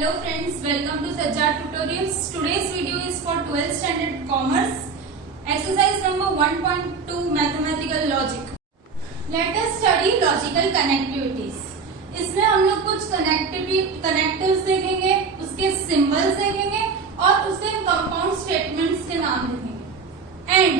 Hello friends, welcome to Sajjad Tutorials. Today's video is for 12th standard commerce. Exercise number 1.2 mathematical logic. Let us study logical connectivities. इसमें हम लोग कुछ connectives देखेंगे, उसके symbols देखेंगे और उसके कंपाउंड स्टेटमेंट्स के नाम देखेंगे. एंड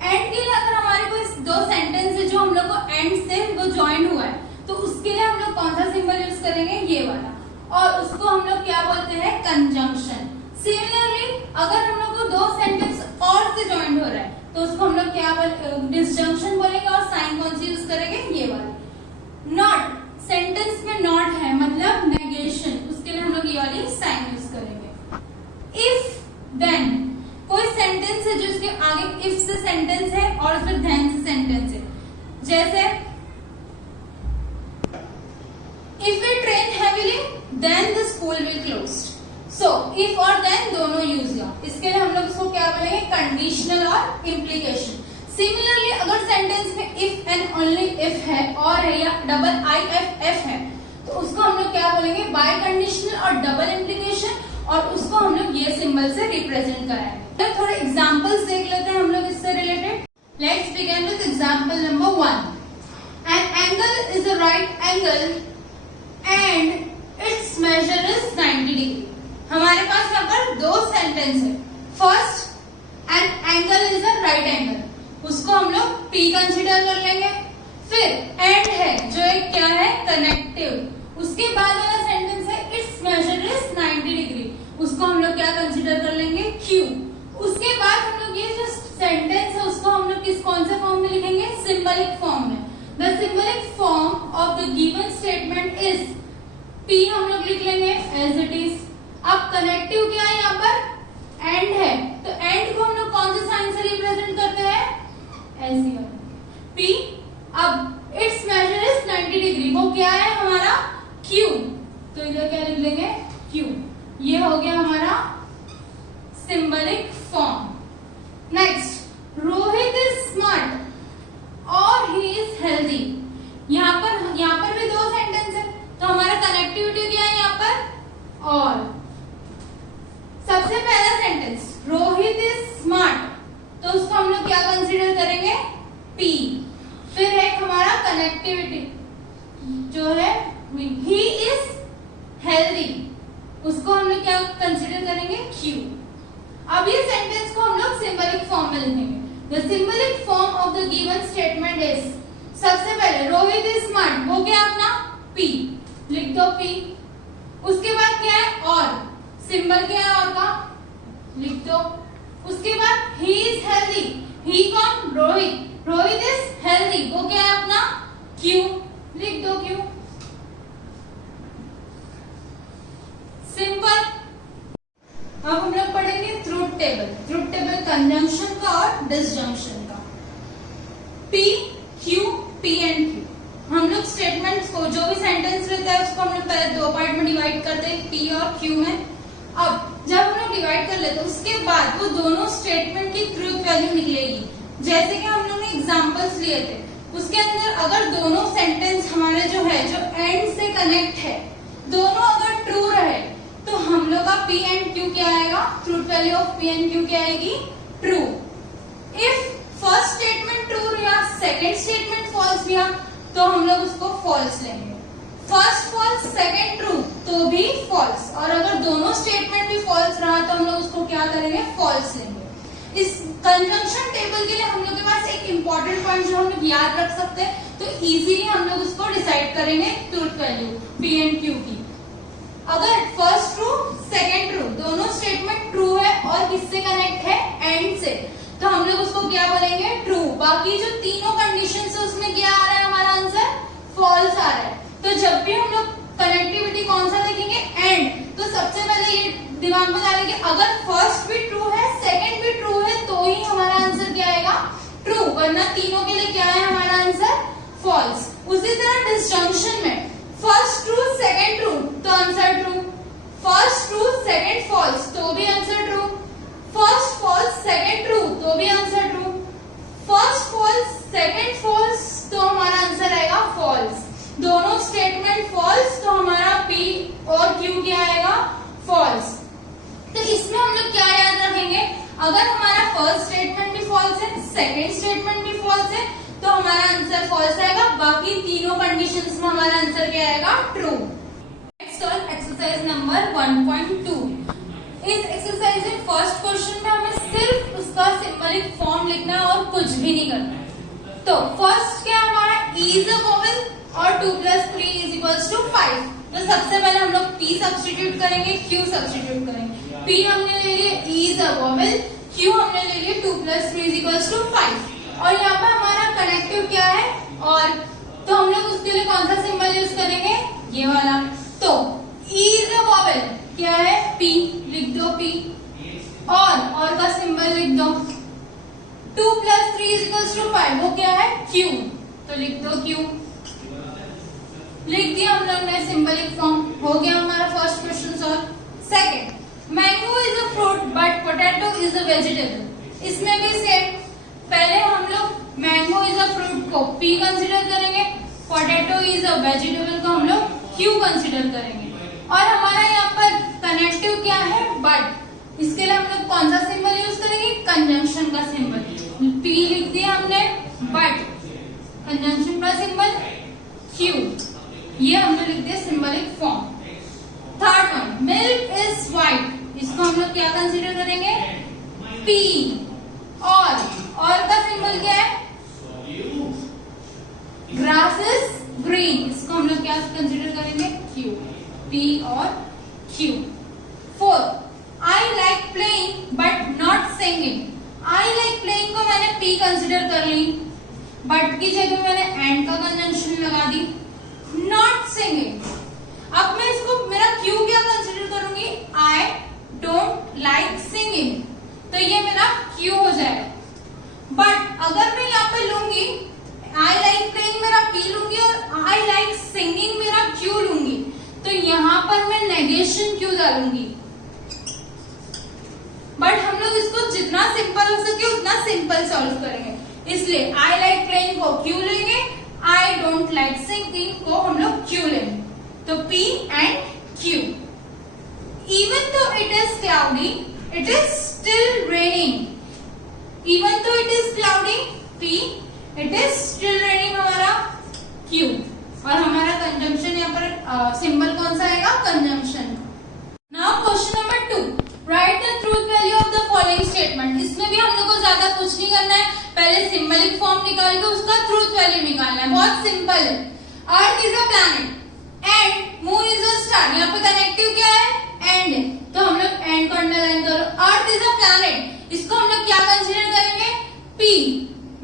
के लिए अगर हमारे कोई दो सेंटेंस है जो हम लोग को एंड से वो ज्वाइन हुआ है तो उसके लिए हम लोग कौन सा सिंबल यूज करेंगे, ये वाला, और उसको हम लोग क्या बोलते हैं, कंजंक्शन. सिमिलरली अगर हम लोग को दो सेंटेंस और से ज्वाइन हो रहा है तो उसको हम लोग क्या डिसजंक्शन बोलेंगे और साइन कौन सी यूज करेंगे, ये वाली. नॉट, सेंटेंस में नॉट है मतलब नेगेशन, उसके लिए हम लोग ये वाली साइन यूज करेंगे. इफ देन, कोई सेंटेंस है जिसके आगे इफ से सेंटेंस है और फिर देन से सेंटेंस है, जैसे if we train heavily then the school will close. so if और then दोनों यूज है. इसके लिए हम लोग इसको क्या बोलेंगे, कंडीशनल और इम्प्लीकेशन. सिमिलरली अगर सेंटेंस में इफ एंड ओनली इफ है और है या डबल IFF है तो उसको हम लोग क्या बोलेंगे, बाय कंडीशनल और डबल इम्प्लीकेशन, और उसको हम लोग ये सिंबल से रिप्रेजेंट कराएंगे. तो थोड़े एग्जांपल्स देख लेते हैं हम लोग इससे related. Let's begin with example number 1. An angle is a right angle and its measure is 90 degree. हमारे पास यहाँ पर दो सेंटेंस है. First, an angle is a right angle, उसको हम लोग P कंसिडर कर लेंगे. फिर and है जो एक क्या है, कनेक्टिव. उसके बाद वाला सेंटेंस है its measure is 90 degree, उसको हम लोग क्या कंसिडर कर लेंगे, Q. उसके बाद हम लोग ये जो सेंटेंस है उसको हम लोग किस कौन से फॉर्म में लिखेंगे, सिंबलिक फॉर्म में. The symbolic form of the given statement is P. हम लोग लिख लेंगे as it is. अब कनेक्टिव क्या है, यहाँ पर एंड है तो एंड को हम लोग कौन से साइन से रिप्रेजेंट करते हैं, ऐसे P. अब इट्स मेजर इज 90 डिग्री, वो क्या है हमारा, Q. तो इधर क्या लिख लेंगे, Q. ये हो गया हमारा symbolic form. Next, Rohit is smart और ही इज हेल्दी. यहाँ पर भी दो सेंटेंस है तो हमारा कनेक्टिविटी क्या है यहाँ पर, और सबसे पहला सेंटेंस रोहित इज स्मार्ट तो उसको हम लोग क्या कंसीडर करेंगे, P. फिर एक हमारा कनेक्टिविटी जो है ही इज हेल्दी, उसको हम लोग क्या कंसीडर करेंगे, Q. अब ये सेंटेंस को हम लोग सिंबलिक फॉर्म में लिखेंगे. The symbolic form of the given statement is, सबसे पहले रोहित इज स्मार्ट, वो क्या अपना P, लिख दो P. उसके बाद क्या है, और सिंबल क्या है और का, लिख दो. उसके बाद he is healthy, he कौन, रोहित, रोहित इज हेल्दी, वो क्या है अपना Q, लिख दो Q. सिंपल. अब हम लोग पढ़ेंगे truth table. Truth table conjunction का और डिसजंक्शन का. P, Q, P and Q. हम लोग स्टेटमेंट्स को, जो भी सेंटेंस रहता है उसको हम लोग पहले दो पार्ट में डिवाइड करते हैं, P और Q में. अब जब हम लोग डिवाइड कर लेते हैं उसके बाद वो दोनों स्टेटमेंट की ट्रूथ वैल्यू निकलेगी. जैसे कि हम लोग ने एग्जाम्पल्स लिए थे, उसके अंदर अगर दोनों सेंटेंस हमारे जो है, जो एंड से कनेक्ट है, दोनों अगर ट्रू रहे तो हम लोग का P एंड Q क्या आएगा, truth value of P and Q क्या आएगी, true. If first statement true या सेकंड स्टेटमेंट फॉल्स दिया तो हम लोग उसको फॉल्स लेंगे. फर्स्ट फॉल्स सेकंड ट्रू तो भी फॉल्स, और अगर दोनों स्टेटमेंट भी फॉल्स रहा तो हम लोग उसको क्या करेंगे, फॉल्स लेंगे. इस कंजंक्शन टेबल के लिए हम लोग के पास एक इंपॉर्टेंट पॉइंट जो हम लोग याद रख सकते हैं, तो इजीली हम लोग उसको डिसाइड करेंगे truth value P and Q की. अगर फर्स्ट ट्रू सेकंड ट्रू दोनों स्टेटमेंट ट्रू है और किससे कनेक्ट है, एंड से, तो हम लोग उसको क्या बोलेंगे, ट्रू. बाकी जो तीनों कंडीशन है उसमें क्या आ रहा है, हमारा आंसर फॉल्स आ रहा है. तो जब भी हम लोग कनेक्टिविटी कौन सा देखेंगे, एंड, तो सबसे पहले ये दिमाग में डालेंगे अगर फर्स्ट भी ट्रू है सेकंड भी ट्रू है तो ही हमारा आंसर क्या आएगा, ट्रू, वरना तीनों के लिए क्या है हमारा आंसर, फॉल्स. उसी तरह डिसजंक्शन में फर्स्ट ट्रू सेकंड ट्रू तो answer true, first true second false तो भी answer true, first false second true तो भी answer true, first false second false तो हमारा आंसर आएगा फॉल्स. दोनों स्टेटमेंट फॉल्स, तो हमारा P और Q क्या आएगा, फॉल्स। तो इसमें हम लोग क्या याद रखेंगे, अगर हमारा फर्स्ट स्टेटमेंट भी फॉल्स है, सेकंड स्टेटमेंट भी फॉल्स है, तो हमारा आंसर फॉल्स आएगा। बाकी तीनों कंडीशंस में हमारा आंसर क्या आएगा, true. Next on exercise number 1.2। इस एक्सरसाइज में फर्स्ट क्वेश्चन में हमें सिर्फ उसका सिंबलिक फॉर्म लिखना है और कुछ भी नहीं करना है। तो फर्स्ट क्या हमारा E इज अ वोवेल और 2 + 3 = 5। तो सबसे पहले हम लोग P सब्स्टिट्यूट करेंगे, Q सब्स्टिट्यूट करेंगे। P हमने ले लिया E is a vowel, Q हमने ले लिया 2 + 3 = 5। और यहाँ पे हमारा कनेक्टिव क्या है, और, तो हम लोग उसके लिए कौन सा सिंबल यूज करेंगे, ये वाला। तो E इज अ वोवेल क्या है, P, लिख दो P, और का सिंबल लिख दो। 2 + 3 = 5, वो क्या है, Q, तो लिख दो Q। लिख दिया हम लोग ने सिंबलिक फॉर्म, हो गया हमारा first question solve. Second, mango is a fruit but potato is a vegetable. इसमें भी सेम, पहले हम लोग मैंगो इज अ फ्रूट को P कंसीडर करेंगे, पोटैटो इज अ वेजिटेबल को हम लोग Q कंसीडर करेंगे। और हमारा यहाँ पर कनेक्टिव क्या है, बट। इसके लिए हम लोग कौन सा सिंबल यूज करेंगे, कंजंक्शन का सिंबल। P लिख दिया हमने, बट कंजंक्शन का सिंबल Q, ये हमने लिख दिया symbolic form. Third one, milk is white, इसको हम लोग क्या कंसीडर करेंगे, P, और का सिंबल क्या है, ग्रास इज ग्रीन, इसको हम लोग क्या कंसीडर करेंगे, Q, P और Q। Fourth, I like playing but not singing. I like playing को मैंने P कंसीडर कर ली, बट की जगह मैंने एंड का कंजंक्शन लगा दी, नॉट सिंगिंग। अब मैं इसको मेरा Q क्या कंसीडर करूंगी, आई डोंट लाइक सिंगिंग, तो ये मेरा Q हो जाएगा। बट अगर मैं यहाँ पे लूंगी आई लाइक प्लेइंग मेरा P लूंगी और आई लाइक सिंगिंग मेरा Q लूंगी, तो यहाँ पर मैं नेगेशन Q डालूंगी। बट हम लोग इसको जितना सिंपल हो सके उतना सिंपल सॉल्व करेंगे, इसलिए आई लाइक प्लेइंग को Q लेंगे, आई डोंट लाइक सिंगिंग को हम लोग Q लेंगे, तो P and Q। Even though it is cloudy, it is still raining. Even though it is cloudy, P, it is still raining हमारा Q। और हमारा कंजंक्शन यहाँ पर सिंबल कौन सा आएगा, conjunction. Now question number 2, right the truth value of the following statement. इसमें भी हम लोग को ज्यादा कुछ नहीं करना है, पहले सिंबलिक फॉर्म निकाल के उसका ट्रूथ वैल्यू निकालना है, बहुत सिंपल है। Earth is a planet and moon is a star, यहाँ पे कनेक्टिव क्या है, एंड है, तो हम लोग एंड को अंडरलाइन करो। अर्थ इज अ प्लैनेट, इसको हम लोग क्या कंसीडर करेंगे, P,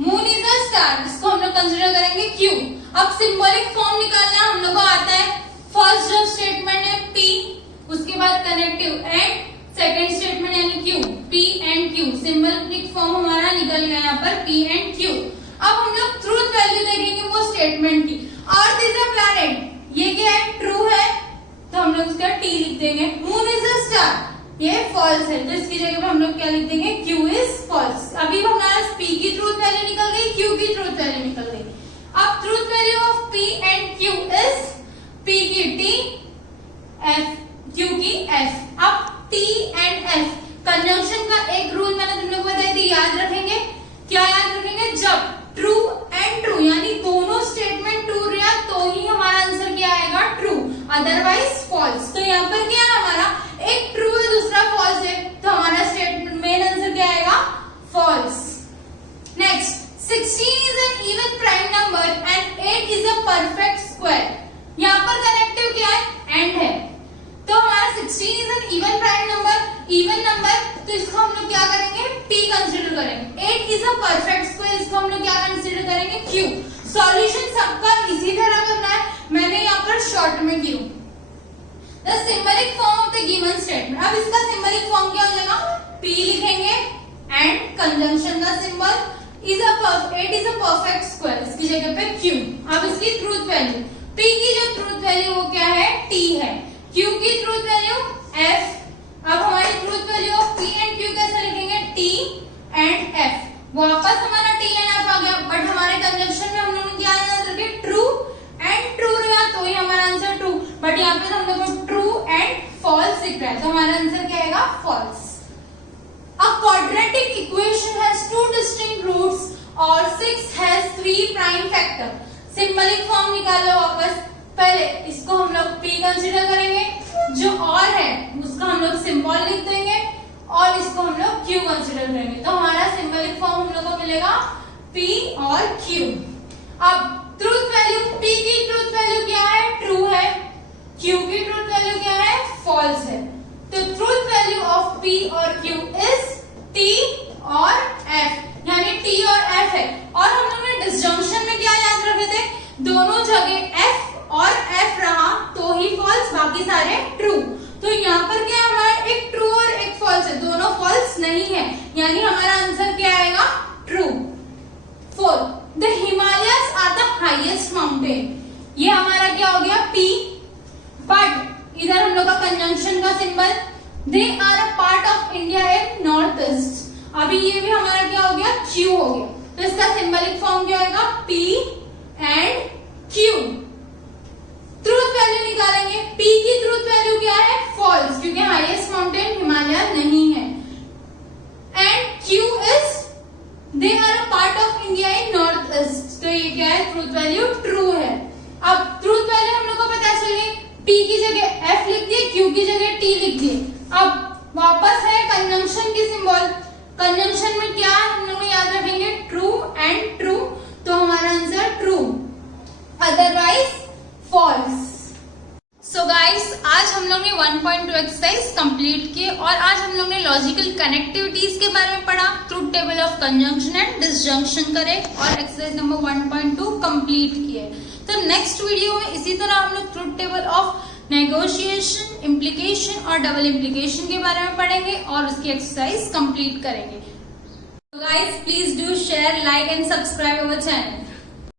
moon is a star, इसको हम लोग कंसीडर करेंगे Q। अब सिंबलिक फॉर्म निकालना हम लोग को आता है, फर्स्ट जो स्टेटमेंट है P, उसके बाद कनेक्टिव एंड, सेकंड स्टेटमेंट यानी Q, P and Q। Symbolic form हमारा निकल गया यहाँ पर P एंड Q। अब हम लोग ट्रूथ वैल्यू देखेंगे वो स्टेटमेंट की। अर्थ इज अ प्लैनेट, ये क्या है, ट्रू है, तो हम लोग उसका T लिख देंगे। मून इज अ स्टार, ये फॉल्स है, तो इसकी जगह पे हम लोग क्या लिख देंगे, Q इज फॉल्स। अभी हमारा P की ट्रूथ वैल्यू निकल गई, Q की ट्रूथ वैल्यू निकल गई। अब truth value of P and Q is P की T, F, Q की F। अब T एंड F कंजंक्शन का एक रूल मैंने तुम लोग को बताई थी, याद रखेंगे, क्या याद रखेंगे, जब ट्रू एंड ट्रू यानी दोनों स्टेटमेंट ट्रू रहा तो ही हमारा आंसर क्या आएगा, ट्रू, अदरवाइज फॉल्स। तो यहाँ पर क्या है, हमारा एक ट्रू है दूसरा फॉल्स है, तो हमारा स्टेटमेंट मेन आंसर क्या आएगा, false. Next, 16 is an even prime number and 8 is a perfect square. यहाँ पर कनेक्टिव क्या है, एंड है, तो हमारा 16 is an even prime number, even number, तो इसको हम लोग क्या करेंगे, P कंसीडर करेंगे। 8 इज अ परफेक्ट स्क्वायर, इसको हम लोग क्या कंसीडर करेंगे, Q। सॉल्यूशन सबका इसी तरह करना है, मैंने यहाँ पर शॉर्ट में किया। The symbolic form of the given statement. अब इसका सिंबलिक फॉर्म क्या हो जाएगा, P लिखेंगे एंड कंजंक्शन का symbol is a 8 is a perfect square, इसकी जगह पे Q। अब इसकी ट्रूथ वैल्यू, P की जो ट्रूथ वैल्यू वो क्या है, T है, Q की ट्रूथ वैल्यू F। अब हमारी truth value of P and Q कैसे लिखेंगे, T एंड F। वापस हमारा T एंड F आ गया, बट हमारे कंजंक्शन में हम लोगों ने क्या याद रखे, ट्रू एंड ट्रू है, तो हमारा आंसर क्या आएगा? False. A quadratic equation has two distinct roots और 6 has 3 prime factor। Symbolic form निकालो वापस। पहले इसको हम लोग p कंसीडर करेंगे, जो और है उसका हम लोग सिंबल लिख देंगे और इसको हम लोग q कंसीडर करेंगे, तो हमारा सिंबलिक फॉर्म हम लोग को मिलेगा p और q। अब ट्रूथ वैल्यू, p की ट्रूथ वैल्यू क्या है? ट्रू है। q की ट्रूथ वैल्यू क्या है? फॉल्स है। तो ट्रूथ वैल्यू ऑफ p और q इज t और f, यानी t और f है। और हम लोग ने डिसजंक्शन में क्या याद रखे थे? दोनों जगह f और f रहा तो ही फॉल्स, बाकी सारे ट्रू। तो यहाँ पर क्या हमारा एक ट्रू और एक फॉल्स है, दोनों फॉल्स नहीं है, यानी हमारा आंसर क्या आएगा? True. 4. The Himalayas are the highest mountain. ये हमारा क्या हो गया? p। बट इधर हम लोग का कंजंक्शन का symbol, they are a part of India in north east. अभी ये भी हमारा क्या हो गया? Q हो गया, तो इसका सिंबलिक फॉर्म क्या होगा? P and Q। Truth value निकालेंगे, P की ट्रूथ वैल्यू क्या है? फॉल्स, क्योंकि हाईएस्ट माउंटेन हिमालय नहीं है। And Q is they are a part of India in north east, तो ये क्या है? ट्रूथ वैल्यू ट्रू है। अब ट्रूथ वैल्यू हम लोग को पता चल गई, P की जगह F लिख दिए, Q की जगह T लिख दिए। अब वापस है कंजंक्शन की सिंबल। कंजंक्शन में क्या हम लोग याद रखेंगे? ट्रू एंड ट्रू, तो हमारा answer true, otherwise false. So guys, आज हम लोग ने 1.2 एक्सरसाइज कंप्लीट किए और आज हम लोग ने लॉजिकल कनेक्टिविटीज के बारे में पढ़ा, truth table of conjunction and disjunction करे और एक्सरसाइज नंबर 1.2 कंप्लीट किए। तो नेक्स्ट वीडियो में इसी तरह हम लोग truth table of negotiation, implication और डबल इम्प्लीकेशन के बारे में पढ़ेंगे और उसकी एक्सरसाइज कंप्लीट करेंगे। Guys, please do share, like and subscribe our channel.